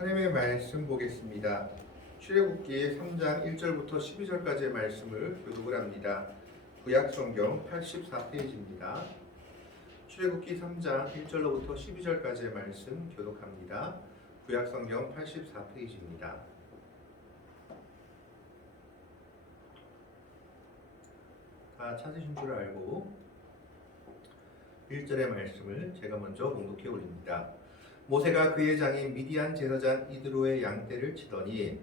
하나님의 말씀 보겠습니다. 출애굽기 3장 1절부터 12절까지의 말씀을 교독을 합니다. 구약성경 84페이지입니다. 출애굽기 3장 1절로부터 12절까지의 말씀 교독합니다. 구약성경 84페이지입니다. 다 찾으신 줄 알고 1절의 말씀을 제가 먼저 봉독해 올립니다. 모세가 그의 장인 미디안 제사장 이드로의 양떼를 치더니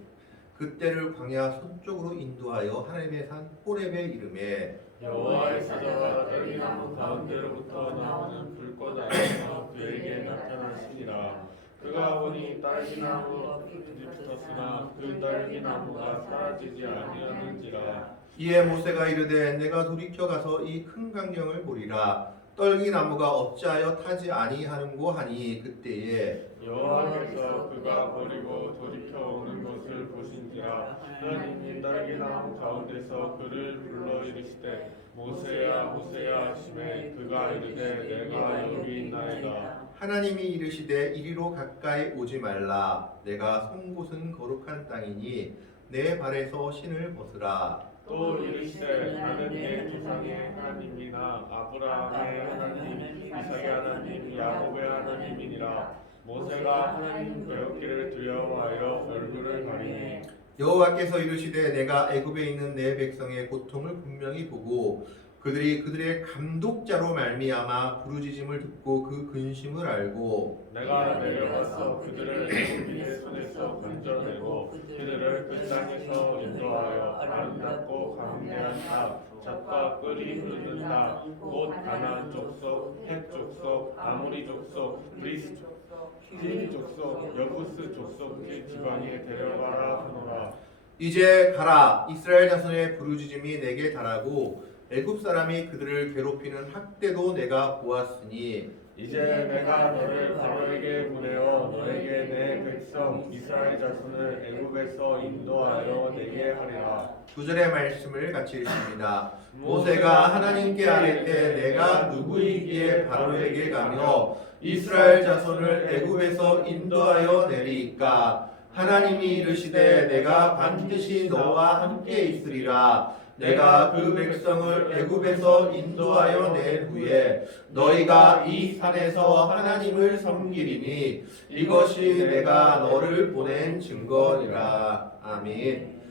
그 떼를 광야 서쪽으로 인도하여 하나님의 산 호렙에 이르매 여호와의 사자가 떨기나무 가운데로부터 나오는 불꽃 안에서 그에게 나타나시니라. 그가 보니 딸기나무 잎이 붙었으나 그 딸기나무가 사라지지 아니하는지라. 이에 모세가 이르되 내가 돌이켜 가서 이 큰 광경을 보리라. 떨기나무가 어찌하여 타지 아니하는고 하니 그때에 여호와께서 그가 버리고 돌이켜 오는 것을 보신지라. 하나님이 딸기나무 가운데서 그를 불러 이르시되 모세야 모세야 하시매 그가 이르되 내가 여기 있나이다. 하나님이 이르시되 이리로 가까이 오지 말라. 내가 선 곳은 거룩한 땅이니 내 발에서 신을 벗으라. 또 이르시되 나는 내 조상의 하나님이나 아브라함의 하나님, 이삭의 하나님, 야곱의 하나님이니라. 모세가 하나님 배웠기를 두려워하여 얼굴을 가리니 여호와께서 이르시되 내가 애굽에 있는 내 백성의 고통을 분명히 보고 그들이 그들의 감독자로 말미암아 부르짖음을 듣고 그 근심을 알고 내가 내려가서 그들을 애굽인의 손에서 건져내고 그들을 그 땅에서 인도하여 아름답고 광대한 땅, 젖과 꿀이 흐르는 땅, 곧 가나안 족속, 헷 족속, 아모리 족속, 브리스 족속, 히브리 족속, 여부스 족속 그 지방에 데려가라 하노라. 이제 가라. 이스라엘 자손의 부르짖음이 내게 달하고 애굽 사람이 그들을 괴롭히는 학대도 내가 보았으니 이제 내가 너를 바로에게 보내어 너에게 내 백성 이스라엘 자손을 애굽에서 인도하여 내게 하리라. 9절의 말씀을 같이 읽습니다. 모세가 하나님께 아뢰되 내가 누구이기에 바로에게 가며 이스라엘 자손을 애굽에서 인도하여 내리이까. 하나님이 이르시되 내가 반드시 너와 함께 있으리라. 내가 그 백성을 애굽에서 인도하여 낸 후에 너희가 이 산에서 하나님을 섬기리니 이것이 내가 너를 보낸 증거니라. 아멘.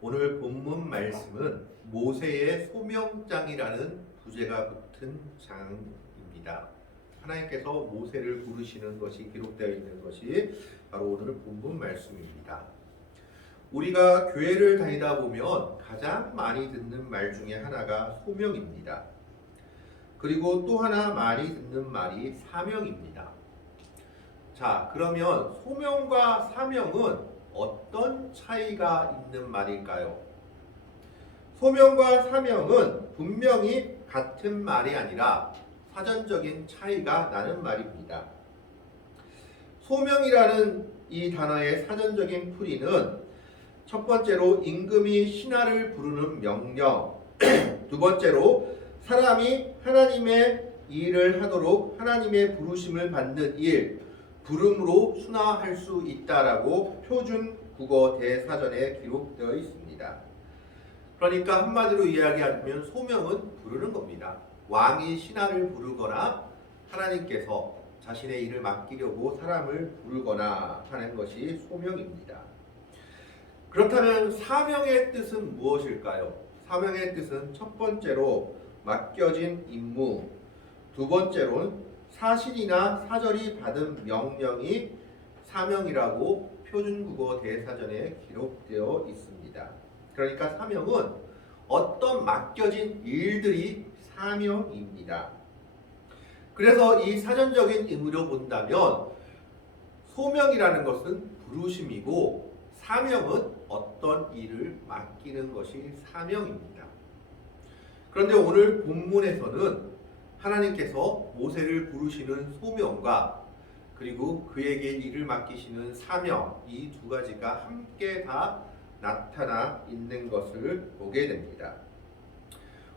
오늘 본문 말씀은 모세의 소명장이라는 부제가 붙은 장입니다. 하나님께서 모세를 부르시는 것이 기록되어 있는 것이 바로 오늘 본문 말씀입니다. 우리가 교회를 다니다 보면 가장 많이 듣는 말 중에 하나가 소명입니다. 그리고 또 하나 많이 듣는 말이 사명입니다. 자, 그러면 소명과 사명은 어떤 차이가 있는 말일까요? 소명과 사명은 분명히 같은 말이 아니라 사전적인 차이가 나는 말입니다. 소명이라는 이 단어의 사전적인 풀이는 첫 번째로 임금이 신하를 부르는 명령, 두 번째로 사람이 하나님의 일을 하도록 하나님의 부르심을 받는 일, 부름으로 순화할 수 있다라고 표준 국어 대사전에 기록되어 있습니다. 그러니까 한마디로 이야기하면 소명은 부르는 겁니다. 왕이 신하를 부르거나 하나님께서 자신의 일을 맡기려고 사람을 부르거나 하는 것이 소명입니다. 그렇다면 사명의 뜻은 무엇일까요? 사명의 뜻은 첫 번째로 맡겨진 임무, 두 번째로는 사실이나 사절이 받은 명령이 사명이라고 표준국어 대사전에 기록되어 있습니다. 그러니까 사명은 어떤 맡겨진 일들이 사명입니다. 그래서 이 사전적인 의미로 본다면 소명이라는 것은 부르심이고 사명은 어떤 일을 맡기는 것이 사명입니다. 그런데 오늘 본문에서는 하나님께서 모세를 부르시는 소명과 그리고 그에게 일을 맡기시는 사명, 이 두 가지가 함께 다 나타나 있는 것을 보게 됩니다.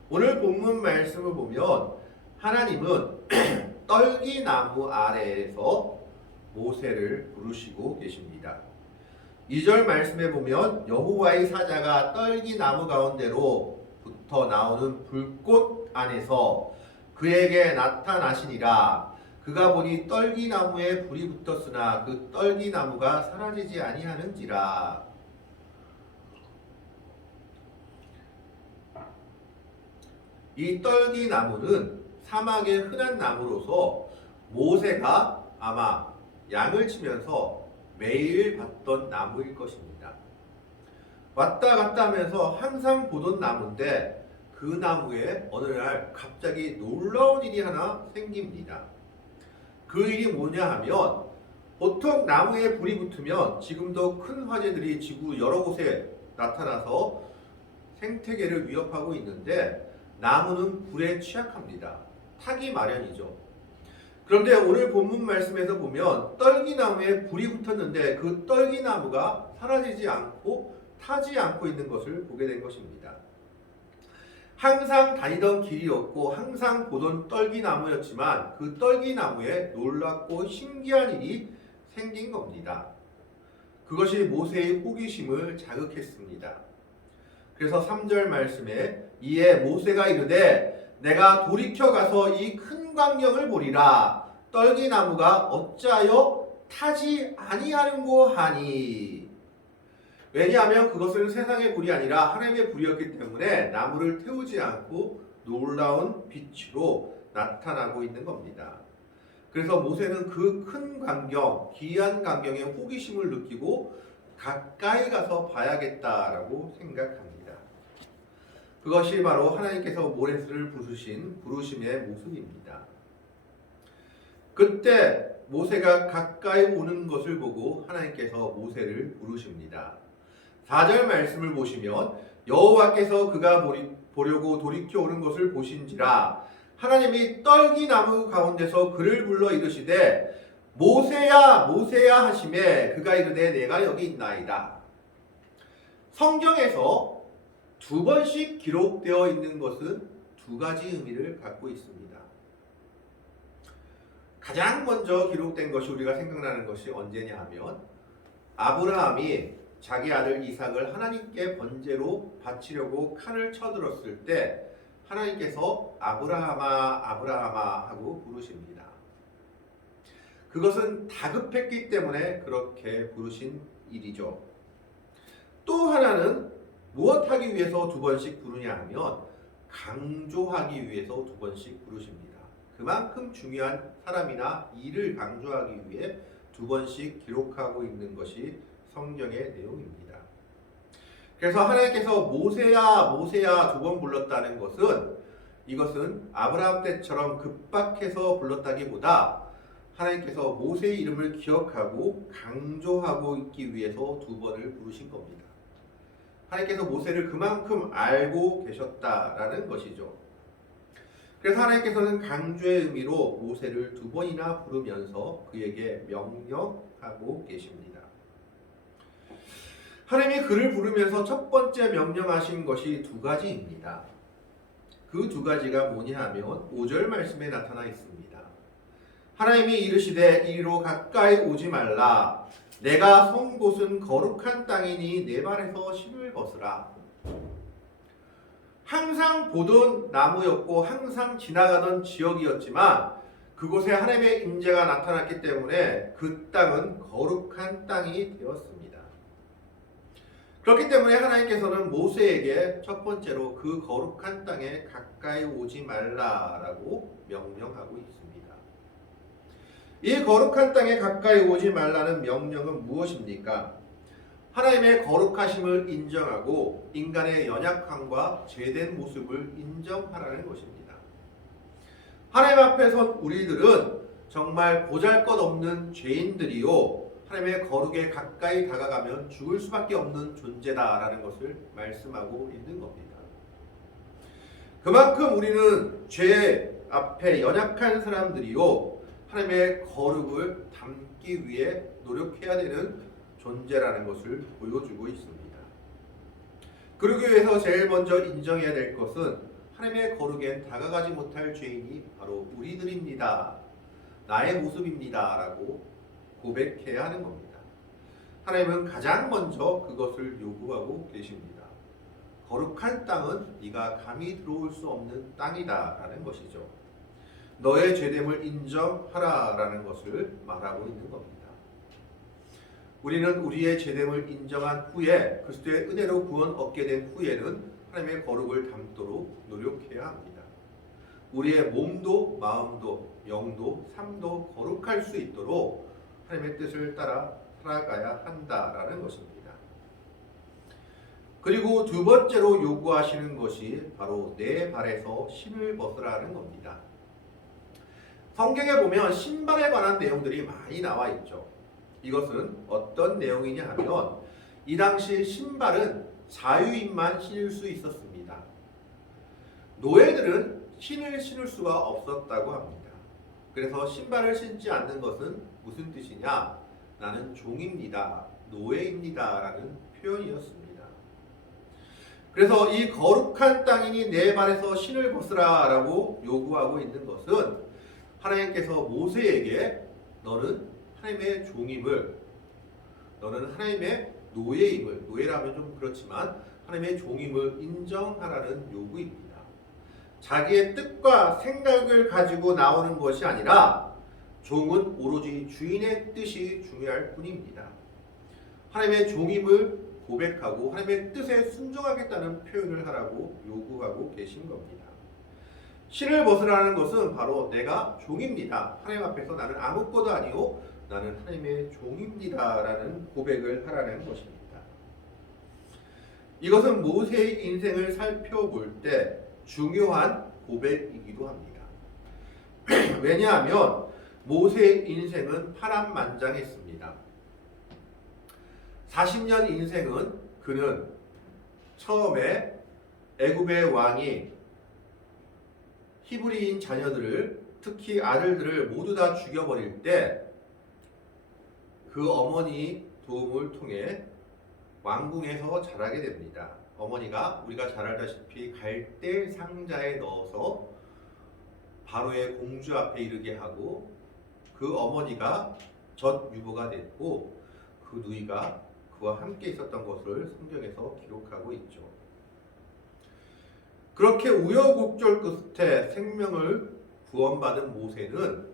오늘 본문 말씀을 보면 하나님은 떨기나무 아래에서 모세를 부르시고 계십니다. 2절 말씀에 보면 여호와의 사자가 떨기나무 가운데로부터 나오는 불꽃 안에서 그에게 나타나시니라. 그가 보니 떨기나무에 불이 붙었으나 그 떨기나무가 사라지지 아니하는지라. 이 떨기나무는 사막의 흔한 나무로서 모세가 아마 양을 치면서 매일 봤던 나무일 것입니다. 왔다 갔다 하면서 항상 보던 나무인데 그 나무에 어느 날 갑자기 놀라운 일이 하나 생깁니다. 그 일이 뭐냐 하면 보통 나무에 불이 붙으면 지금도 큰 화재들이 지구 여러 곳에 나타나서 생태계를 위협하고 있는데 나무는 불에 취약합니다. 타기 마련이죠. 그런데 오늘 본문 말씀에서 보면 떨기나무에 불이 붙었는데 그 떨기나무가 사라지지 않고 타지 않고 있는 것을 보게 된 것입니다. 항상 다니던 길이었고 항상 보던 떨기나무였지만 그 떨기나무에 놀랍고 신기한 일이 생긴 겁니다. 그것이 모세의 호기심을 자극했습니다. 그래서 3절 말씀에 이에 모세가 이르되 내가 돌이켜 가서 이 큰 광경을 보리라. 떨기나무가 어찌하여 타지 아니하는고 하니. 왜냐하면 그것은 세상의 불이 아니라 하나님의 불이었기 때문에 나무를 태우지 않고 놀라운 빛으로 나타나고 있는 겁니다. 그래서 모세는 그 큰 광경, 기이한 광경에 호기심을 느끼고 가까이 가서 봐야겠다라고 생각합니다. 그것이 바로 하나님께서 모레스를 부르신 부르심의 모습입니다. 그때 모세가 가까이 오는 것을 보고 하나님께서 모세를 부르십니다. 4절 말씀을 보시면 여호와께서 그가 보려고 돌이켜 오는 것을 보신지라 하나님이 떨기나무 가운데서 그를 불러 이르시되 모세야 모세야 하시매 그가 이르되 내가 여기 있나이다. 성경에서 두 번씩 기록되어 있는 것은 두 가지 의미를 갖고 있습니다. 가장 먼저 기록된 것이 우리가 생각나는 것이 언제냐 하면 아브라함이 자기 아들 이삭을 하나님께 번제로 바치려고 칼을 쳐들었을 때 하나님께서 아브라함아 아브라함아 하고 부르십니다. 그것은 다급했기 때문에 그렇게 부르신 일이죠. 또 하나는 무엇하기 위해서 두 번씩 부르냐 하면 강조하기 위해서 두 번씩 부르십니다. 그만큼 중요한 사람이나 일을 강조하기 위해 두 번씩 기록하고 있는 것이 성경의 내용입니다. 그래서 하나님께서 모세야 모세야 두 번 불렀다는 것은 이것은 아브라함 때처럼 급박해서 불렀다기보다 하나님께서 모세의 이름을 기억하고 강조하고 있기 위해서 두 번을 부르신 겁니다. 하나님께서 모세를 그만큼 알고 계셨다라는 것이죠. 그래서 하나님께서는 강조의 의미로 모세를 두 번이나 부르면서 그에게 명령하고 계십니다. 하나님이 그를 부르면서 첫 번째 명령하신 것이 두 가지입니다. 그 두 가지가 뭐냐 하면 5절 말씀에 나타나 있습니다. 하나님이 이르시되 이리로 가까이 오지 말라. 내가 선 곳은 거룩한 땅이니 내 발에서 심을 벗으라. 항상 보던 나무였고 항상 지나가던 지역이었지만 그곳에 하나님의 임재가 나타났기 때문에 그 땅은 거룩한 땅이 되었습니다. 그렇기 때문에 하나님께서는 모세에게 첫 번째로 그 거룩한 땅에 가까이 오지 말라라고 명령하고 있습니다. 이 거룩한 땅에 가까이 오지 말라는 명령은 무엇입니까? 하나님의 거룩하심을 인정하고 인간의 연약함과 죄된 모습을 인정하라는 것입니다. 하나님 앞에 선 우리들은 정말 보잘것없는 죄인들이요 하나님의 거룩에 가까이 다가가면 죽을 수밖에 없는 존재다라는 것을 말씀하고 있는 겁니다. 그만큼 우리는 죄 앞에 연약한 사람들이요 하나님의 거룩을 담기 위해 노력해야 되는 존재라는 것을 보여주고 있습니다. 그러기 위해서 제일 먼저 인정해야 될 것은 하나님의 거룩엔 다가가지 못할 죄인이 바로 우리들입니다. 나의 모습입니다. 라고 고백해야 하는 겁니다. 하나님은 가장 먼저 그것을 요구하고 계십니다. 거룩한 땅은 네가 감히 들어올 수 없는 땅이다 라는 것이죠. 너의 죄됨을 인정하라 라는 것을 말하고 있는 겁니다. 우리는 우리의 죄됨을 인정한 후에 그리스도의 은혜로 구원 얻게 된 후에는 하나님의 거룩을 담도록 노력해야 합니다. 우리의 몸도 마음도 영도 삶도 거룩할 수 있도록 하나님의 뜻을 따라 살아가야 한다라는 것입니다. 그리고 두 번째로 요구하시는 것이 바로 내 발에서 신을 벗으라는 겁니다. 성경에 보면 신발에 관한 내용들이 많이 나와 있죠. 이것은 어떤 내용이냐 하면 이 당시 신발은 자유인만 신을 수 있었습니다. 노예들은 신을 신을 수가 없었다고 합니다. 그래서 신발을 신지 않는 것은 무슨 뜻이냐? 나는 종입니다. 노예입니다. 라는 표현이었습니다. 그래서 이 거룩한 땅이니 내 발에서 신을 벗으라 라고 요구하고 있는 것은 하나님께서 모세에게 너는 하나님의 종임을, 너는 하나님의 노예임을, 노예라면 좀 그렇지만 하나님의 종임을 인정하라는 요구입니다. 자기의 뜻과 생각을 가지고 나오는 것이 아니라 종은 오로지 주인의 뜻이 중요할 뿐입니다. 하나님의 종임을 고백하고 하나님의 뜻에 순종하겠다는 표현을 하라고 요구하고 계신 겁니다. 신을 벗으라는 것은 바로 내가 종입니다. 하나님 앞에서 나는 아무것도 아니요 나는 하나님의 종입니다 라는 고백을 하라는 것입니다. 이것은 모세의 인생을 살펴볼 때 중요한 고백이기도 합니다. 왜냐하면 모세의 인생은 파란만장했습니다. 40년 인생은 그는 처음에 애굽의 왕이 히브리인 자녀들을 특히 아들들을 모두 다 죽여버릴 때 그 어머니 도움을 통해 왕궁에서 자라게 됩니다. 어머니가 우리가 잘 알다시피 갈대 상자에 넣어서 바로의 공주 앞에 이르게 하고 그 어머니가 젖 유보가 됐고 그 누이가 그와 함께 있었던 것을 성경에서 기록하고 있죠. 그렇게 우여곡절 끝에 생명을 구원받은 모세는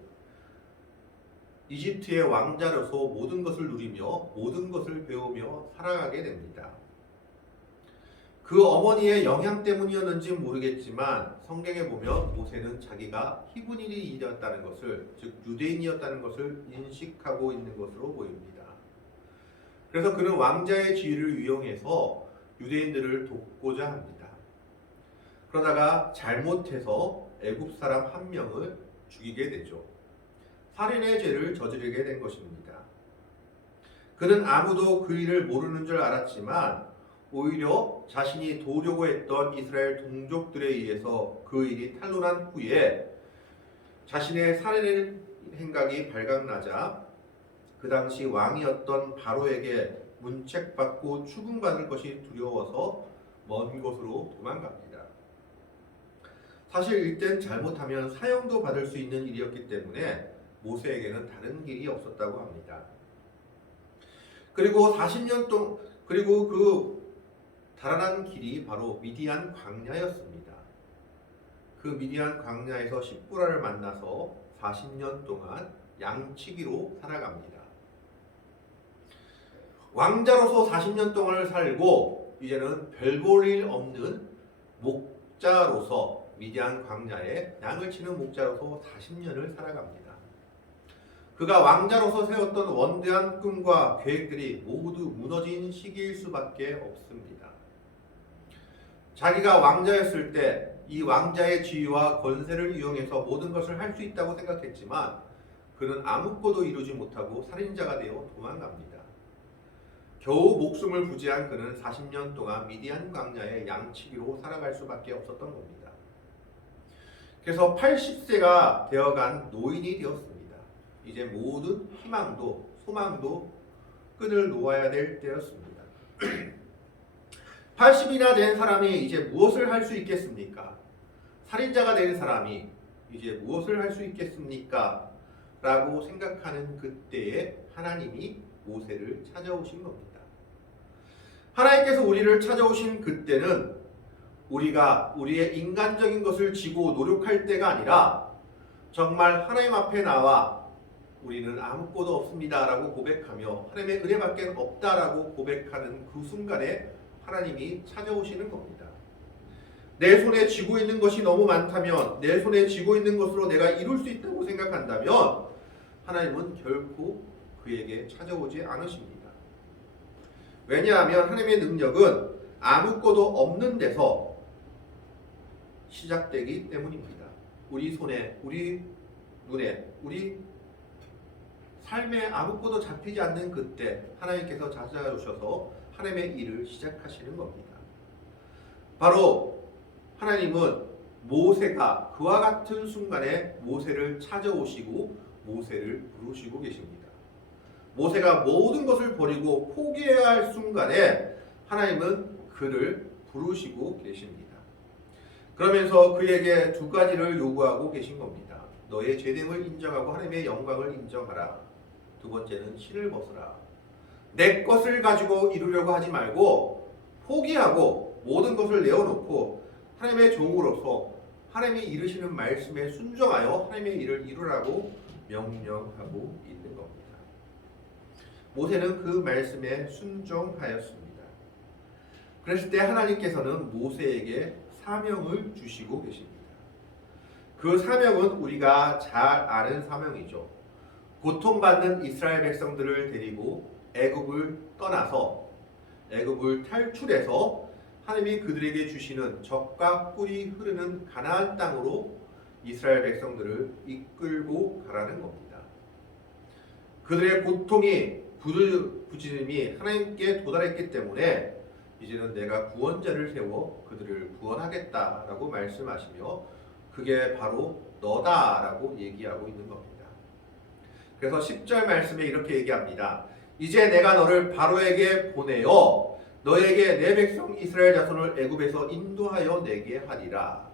이집트의 왕자로서 모든 것을 누리며 모든 것을 배우며 살아가게 됩니다. 그 어머니의 영향 때문이었는지 모르겠지만 성경에 보면 모세는 자기가 히브리인이었다는 것을, 즉 유대인이었다는 것을 인식하고 있는 것으로 보입니다. 그래서 그는 왕자의 지위를 이용해서 유대인들을 돕고자 합니다. 그러다가 잘못해서 애굽 사람 한 명을 죽이게 되죠. 살인의 죄를 저지르게 된 것입니다. 그는 아무도 그 일을 모르는 줄 알았지만 오히려 자신이 도우려고 했던 이스라엘 동족들에 의해서 그 일이 탄로난 후에 자신의 살인 행각이 발각나자 그 당시 왕이었던 바로에게 문책받고 추궁받을 것이 두려워서 먼 곳으로 도망갑니다. 사실 이땐 잘못하면 사형도 받을 수 있는 일이었기 때문에 모세에게는 다른 길이 없었다고 합니다. 그리고 40년 동안 그 달아난 길이 바로 미디안 광야였습니다. 그 미디안 광야에서 십보라를 만나서 40년 동안 양치기로 살아갑니다. 왕자로서 40년 동안을 살고 이제는 별 볼 일 없는 목자로서 미디안 광야에 양을 치는 목자로서 40년을 살아갑니다. 그가 왕자로서 세웠던 원대한 꿈과 계획들이 모두 무너진 시기일 수밖에 없습니다. 자기가 왕자였을 때 이 왕자의 지위와 권세를 이용해서 모든 것을 할 수 있다고 생각했지만 그는 아무것도 이루지 못하고 살인자가 되어 도망갑니다. 겨우 목숨을 부지한 그는 40년 동안 미디안 광야의 양치기로 살아갈 수밖에 없었던 겁니다. 그래서 80세가 되어간 노인이 되었습니다. 이제 모든 희망도 소망도 끈을 놓아야 될 때였습니다. 80이나 된 사람이 이제 무엇을 할 수 있겠습니까? 살인자가 된 사람이 이제 무엇을 할 수 있겠습니까? 라고 생각하는 그때에 하나님이 모세를 찾아오신 겁니다. 하나님께서 우리를 찾아오신 그때는 우리가 우리의 인간적인 것을 지고 노력할 때가 아니라 정말 하나님 앞에 나와 우리는 아무것도 없습니다 라고 고백하며 하나님의 은혜밖에 없다라고 고백하는 그 순간에 하나님이 찾아오시는 겁니다. 내 손에 쥐고 있는 것이 너무 많다면, 내 손에 쥐고 있는 것으로 내가 이룰 수 있다고 생각한다면 하나님은 결코 그에게 찾아오지 않으십니다. 왜냐하면 하나님의 능력은 아무것도 없는 데서 시작되기 때문입니다. 우리 손에, 우리 눈에, 우리 삶에 아무것도 잡히지 않는 그때 하나님께서 찾아오셔서 하나님의 일을 시작하시는 겁니다. 바로 하나님은 모세가 그와 같은 순간에 모세를 찾아오시고 모세를 부르시고 계십니다. 모세가 모든 것을 버리고 포기해야 할 순간에 하나님은 그를 부르시고 계십니다. 그러면서 그에게 두 가지를 요구하고 계신 겁니다. 너의 죄됨을 인정하고 하나님의 영광을 인정하라. 두 번째는 신을 벗으라. 내 것을 가지고 이루려고 하지 말고 포기하고 모든 것을 내어놓고 하나님의 종으로서 하나님이 이루시는 말씀에 순종하여 하나님의 일을 이루라고 명령하고 있는 겁니다. 모세는 그 말씀에 순종하였습니다. 그랬을 때 하나님께서는 모세에게 사명을 주시고 계십니다. 그 사명은 우리가 잘 아는 사명이죠. 고통받는 이스라엘 백성들을 데리고 애굽을 떠나서 애굽을 탈출해서 하나님이 그들에게 주시는 젖과 꿀이 흐르는 가나안 땅으로 이스라엘 백성들을 이끌고 가라는 겁니다. 그들의 고통이 부르짖음이 하나님께 도달했기 때문에 이제는 내가 구원자를 세워 그들을 구원하겠다라고 말씀하시며 그게 바로 너다라고 얘기하고 있는 겁니다. 그래서 10절 말씀에 이렇게 얘기합니다. 이제 내가 너를 바로에게 보내어 너에게 내 백성 이스라엘 자손을 애굽에서 인도하여 내게 하리라.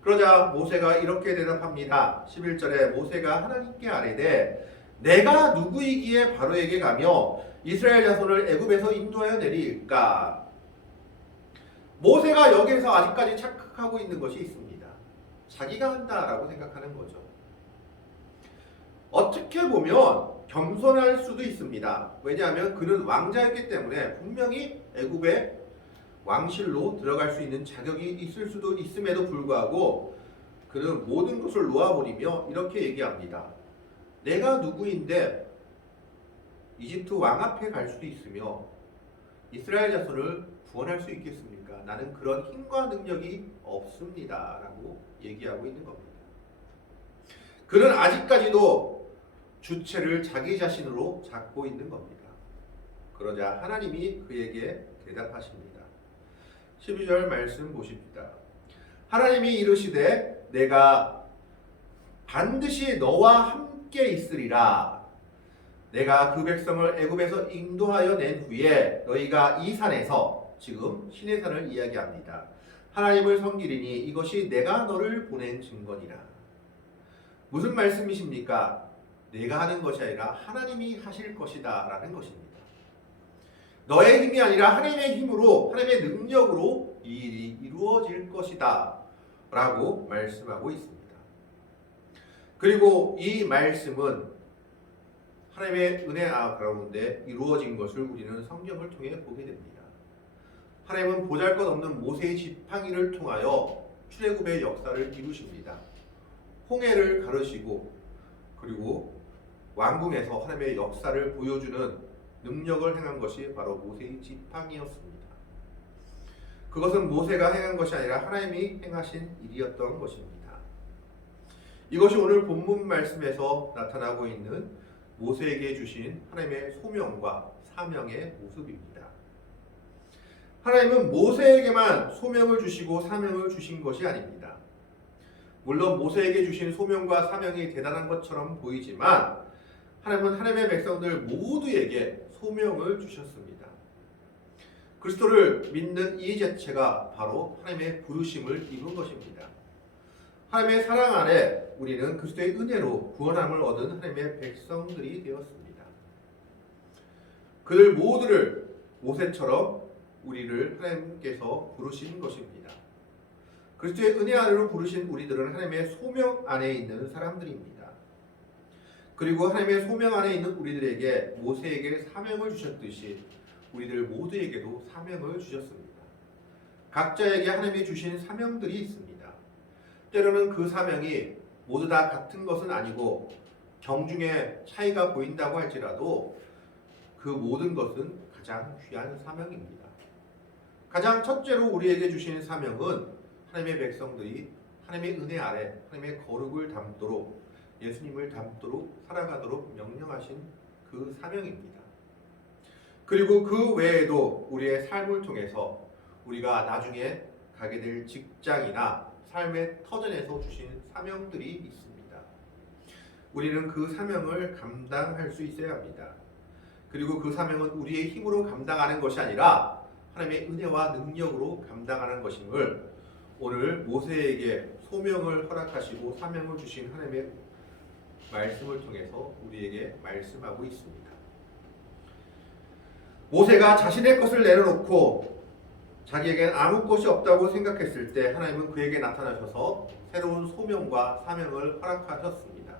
그러자 모세가 이렇게 대답합니다. 11절에 모세가 하나님께 아뢰되 내가 누구이기에 바로에게 가며 이스라엘 자손을 애굽에서 인도하여 내리일까? 모세가 여기에서 아직까지 착각하고 있는 것이 있습니다. 자기가 한다라고 생각하는 거죠. 어떻게 보면 겸손할 수도 있습니다. 왜냐하면 그는 왕자였기 때문에 분명히 애굽의 왕실로 들어갈 수 있는 자격이 있을 수도 있음에도 불구하고 그는 모든 것을 놓아버리며 이렇게 얘기합니다. 내가 누구인데 이집트 왕 앞에 갈 수도 있으며 이스라엘 자손을 구원할 수 있겠습니까? 나는 그런 힘과 능력이 없습니다. 라고 얘기하고 있는 겁니다. 그는 아직까지도 주체를 자기 자신으로 잡고 있는 겁니다. 그러자 하나님이 그에게 대답하십니다. 12절 말씀 보십시다. 하나님이 이르시되 내가 반드시 너와 함께 있으리라. 내가 그 백성을 애굽에서 인도하여 낸 후에 너희가 이 산에서, 지금 시내산을 이야기합니다, 하나님을 섬기리니 이것이 내가 너를 보낸 증거니라. 무슨 말씀이십니까? 내가 하는 것이 아니라 하나님이 하실 것이다 라는 것입니다. 너의 힘이 아니라 하나님의 힘으로, 하나님의 능력으로 이 일이 이루어질 것이다 라고 말씀하고 있습니다. 그리고 이 말씀은 하나님의 은혜 가운데 이루어진 것을 우리는 성경을 통해 보게 됩니다. 하나님은 보잘것없는 모세의 지팡이를 통하여 출애굽의 역사를 이루십니다. 홍해를 가르시고 그리고 왕궁에서 하나님의 역사를 보여주는 능력을 행한 것이 바로 모세의 지팡이였습니다. 그것은 모세가 행한 것이 아니라 하나님이 행하신 일이었던 것입니다. 이것이 오늘 본문 말씀에서 나타나고 있는 모세에게 주신 하나님의 소명과 사명의 모습입니다. 하나님은 모세에게만 소명을 주시고 사명을 주신 것이 아닙니다. 물론 모세에게 주신 소명과 사명이 대단한 것처럼 보이지만 하나님은 하나님의 백성들 모두에게 소명을 주셨습니다. 그리스도를 믿는 이 자체가 바로 하나님의 부르심을 이룬 것입니다. 하나님의 사랑 안에 우리는 그리스도의 은혜로 구원함을 얻은 하나님의 백성들이 되었습니다. 그들 모두를 모세처럼 우리를 하나님께서 부르신 것입니다. 그리스도의 은혜 아래로 부르신 우리들은 하나님의 소명 안에 있는 사람들입니다. 그리고 하나님의 소명 안에 있는 우리들에게 모세에게 사명을 주셨듯이 우리들 모두에게도 사명을 주셨습니다. 각자에게 하나님이 주신 사명들이 있습니다. 때로는 그 사명이 모두 다 같은 것은 아니고 경중에 차이가 보인다고 할지라도 그 모든 것은 가장 귀한 사명입니다. 가장 첫째로 우리에게 주신 사명은 하나님의 백성들이 하나님의 은혜 아래 하나님의 거룩을 담도록 예수님을 담도록 살아가도록 명령하신 그 사명입니다. 그리고 그 외에도 우리의 삶을 통해서 우리가 나중에 가게 될 직장이나 삶의 터전에서 주신 사명들이 있습니다. 우리는 그 사명을 감당할 수 있어야 합니다. 그리고 그 사명은 우리의 힘으로 감당하는 것이 아니라 하나님의 은혜와 능력으로 감당하는 것임을 오늘 모세에게 소명을 허락하시고 사명을 주신 하나님의 말씀을 통해서 우리에게 말씀하고 있습니다. 모세가 자신의 것을 내려놓고 자기에겐 아무 것이 없다고 생각했을 때 하나님은 그에게 나타나셔서 새로운 소명과 사명을 허락하셨습니다.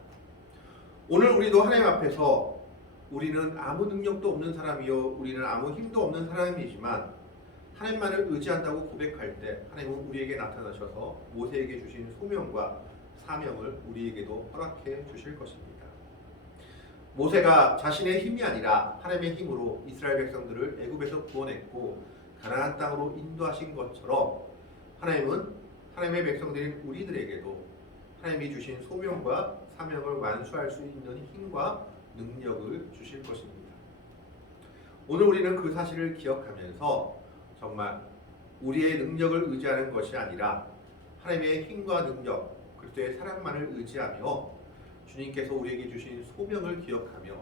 오늘 우리도 하나님 앞에서 우리는 아무 능력도 없는 사람이요 우리는 아무 힘도 없는 사람이지만 하나님만을 의지한다고 고백할 때 하나님은 우리에게 나타나셔서 모세에게 주신 소명과 사명을 우리에게도 허락해 주실 것입니다. 모세가 자신의 힘이 아니라 하나님의 힘으로 이스라엘 백성들을 애굽에서 구원했고 가나안 땅으로 인도하신 것처럼 하나님은 하나님의 백성들인 우리들에게도 하나님이 주신 소명과 사명을 완수할 수 있는 힘과 능력을 주실 것입니다. 오늘 우리는 그 사실을 기억하면서 정말 우리의 능력을 의지하는 것이 아니라 하나님의 힘과 능력, 그리스도의 사랑만을 의지하며 주님께서 우리에게 주신 소명을 기억하며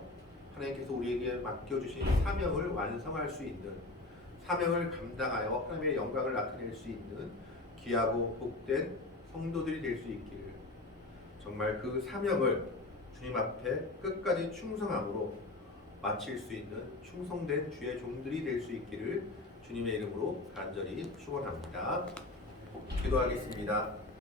하나님께서 우리에게 맡겨주신 사명을 완성할 수 있는 사명을 감당하여 하나님의 영광을 나타낼 수 있는 귀하고 복된 성도들이 될 수 있기를 정말 그 사명을 주님 앞에 끝까지 충성함으로 마칠 수 있는 충성된 주의 종들이 될 수 있기를 주님의 이름으로 간절히 축원합니다. 기도하겠습니다.